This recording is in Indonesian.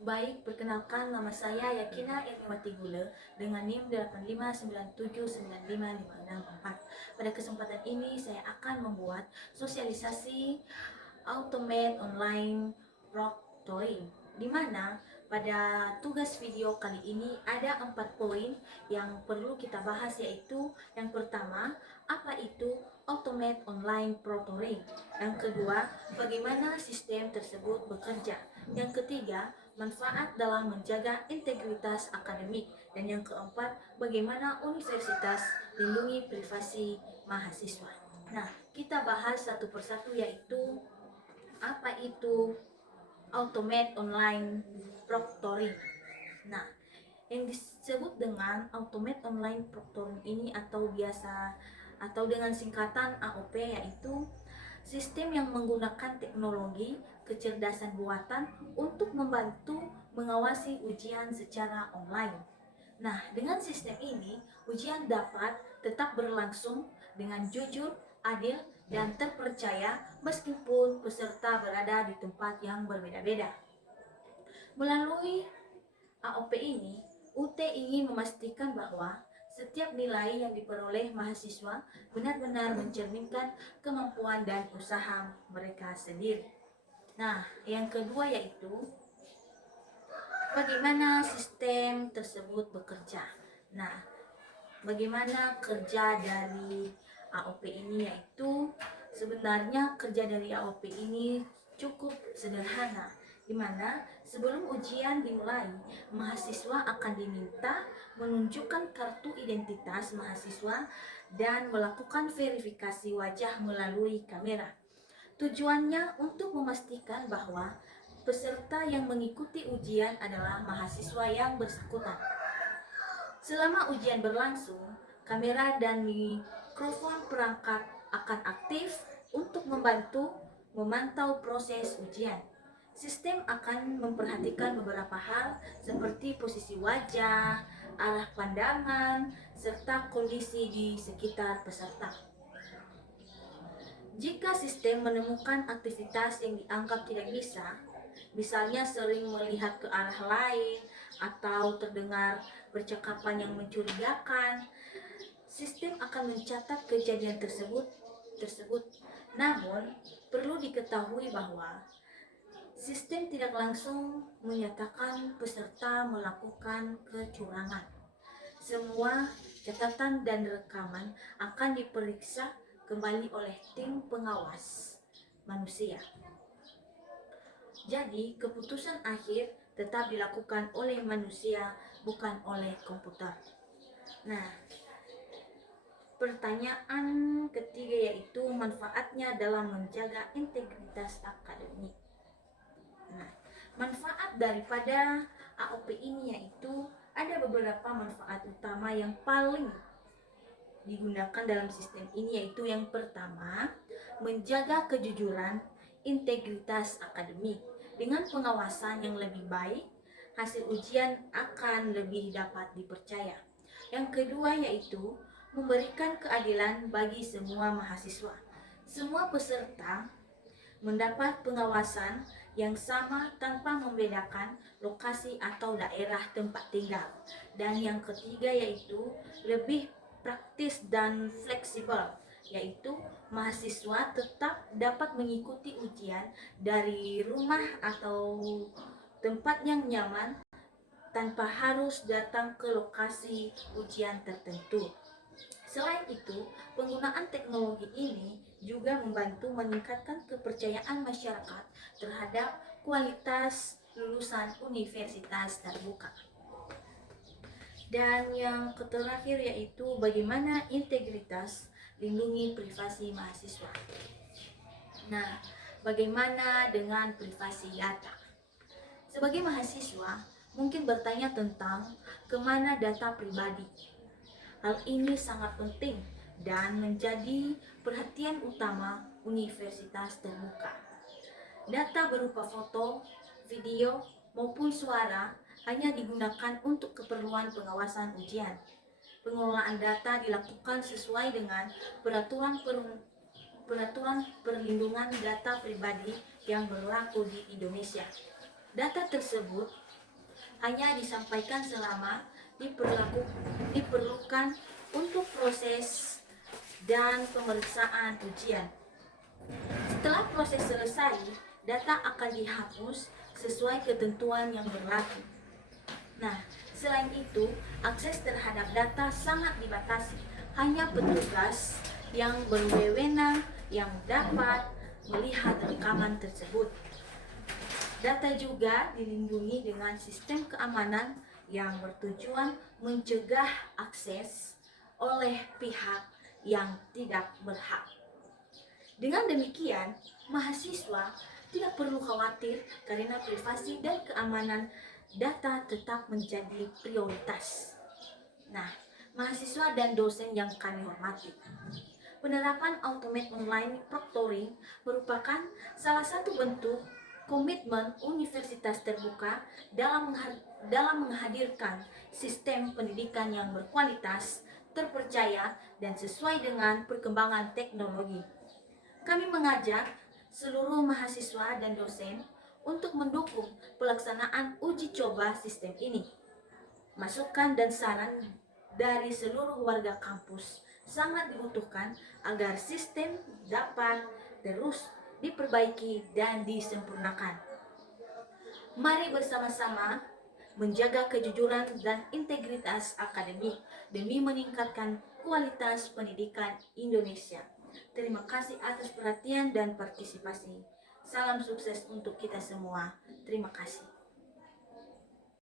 Baik, perkenalkan nama saya Yakina Erniwati Gula dengan NIM 859795564. Pada kesempatan ini saya akan membuat sosialisasi Automate Online Proctoring, di mana pada tugas video kali ini ada 4 poin yang perlu kita bahas, yaitu yang pertama, apa itu Automate Online Proctoring. Yang kedua, bagaimana sistem tersebut bekerja. Yang ketiga, manfaat dalam menjaga integritas akademik. Dan yang keempat, bagaimana universitas lindungi privasi mahasiswa. Nah, kita bahas satu persatu, yaitu apa itu Automate Online Proctoring. Nah, yang disebut dengan Automate Online Proctoring ini atau dengan singkatan AOP, yaitu sistem yang menggunakan teknologi kecerdasan buatan untuk membantu mengawasi ujian secara online. Nah, dengan sistem ini, ujian dapat tetap berlangsung dengan jujur, adil, dan terpercaya meskipun peserta berada di tempat yang berbeda-beda. Melalui AOP ini, UT ingin memastikan bahwa setiap nilai yang diperoleh mahasiswa benar-benar mencerminkan kemampuan dan usaha mereka sendiri. Nah, yang kedua yaitu bagaimana sistem tersebut bekerja. Nah, bagaimana kerja dari AOP ini, yaitu sebenarnya kerja dari AOP ini cukup sederhana, di mana sebelum ujian dimulai, mahasiswa akan diminta menunjukkan kartu identitas mahasiswa dan melakukan verifikasi wajah melalui kamera. Tujuannya untuk memastikan bahwa peserta yang mengikuti ujian adalah mahasiswa yang bersangkutan. Selama ujian berlangsung, kamera dan mikrofon perangkat akan aktif untuk membantu memantau proses ujian. Sistem akan memperhatikan beberapa hal seperti posisi wajah, arah pandangan, serta kondisi di sekitar peserta. Jika sistem menemukan aktivitas yang dianggap tidak bisa, misalnya sering melihat ke arah lain atau terdengar percakapan yang mencurigakan, sistem akan mencatat kejadian tersebut. Namun, perlu diketahui bahwa sistem tidak langsung menyatakan peserta melakukan kecurangan. Semua catatan dan rekaman akan diperiksa kembali oleh tim pengawas manusia. Jadi, keputusan akhir tetap dilakukan oleh manusia, bukan oleh komputer. Nah, pertanyaan ketiga yaitu manfaatnya dalam menjaga integritas akademik. Nah, manfaat daripada AOP ini yaitu ada beberapa manfaat utama yang paling digunakan dalam sistem ini, yaitu yang pertama, menjaga kejujuran integritas akademik. Dengan pengawasan yang lebih baik, hasil ujian akan lebih dapat dipercaya. Yang kedua yaitu memberikan keadilan bagi semua mahasiswa. Semua peserta mendapat pengawasan yang sama tanpa membedakan lokasi atau daerah tempat tinggal. Dan yang ketiga yaitu lebih praktis dan fleksibel, yaitu mahasiswa tetap dapat mengikuti ujian dari rumah atau tempat yang nyaman tanpa harus datang ke lokasi ujian tertentu. Selain itu, penggunaan teknologi ini juga membantu meningkatkan kepercayaan masyarakat terhadap kualitas lulusan universitas terbuka. Dan yang terakhir yaitu bagaimana integritas lindungi privasi mahasiswa. Nah, bagaimana dengan privasi data? Sebagai mahasiswa, mungkin bertanya tentang kemana data pribadi. Hal ini sangat penting dan menjadi perhatian utama universitas terbuka. Data berupa foto, video, maupun suara hanya digunakan untuk keperluan pengawasan ujian. Pengelolaan data dilakukan sesuai dengan peraturan perlindungan data pribadi yang berlaku di Indonesia. Data tersebut hanya disampaikan selama diperlukan untuk proses dan pemeriksaan ujian. Setelah proses selesai, data akan dihapus sesuai ketentuan yang berlaku. Nah, selain itu, akses terhadap data sangat dibatasi. Hanya petugas yang berwenang yang dapat melihat rekaman tersebut. Data juga dilindungi dengan sistem keamanan yang bertujuan mencegah akses oleh pihak yang tidak berhak. Dengan demikian, mahasiswa tidak perlu khawatir karena privasi dan keamanan data tetap menjadi prioritas. Nah, mahasiswa dan dosen yang kami hormati, penerapan automate online proctoring merupakan salah satu bentuk komitmen universitas terbuka dalam menghadirkan sistem pendidikan yang berkualitas, terpercaya, dan sesuai dengan perkembangan teknologi. Kami mengajak seluruh mahasiswa dan dosen untuk mendukung pelaksanaan uji coba sistem ini. Masukan dan saran dari seluruh warga kampus sangat dibutuhkan agar sistem dapat terus diperbaiki dan disempurnakan. Mari bersama-sama menjaga kejujuran dan integritas akademik demi meningkatkan kualitas pendidikan Indonesia. Terima kasih atas perhatian dan partisipasi. Salam sukses untuk kita semua. Terima kasih.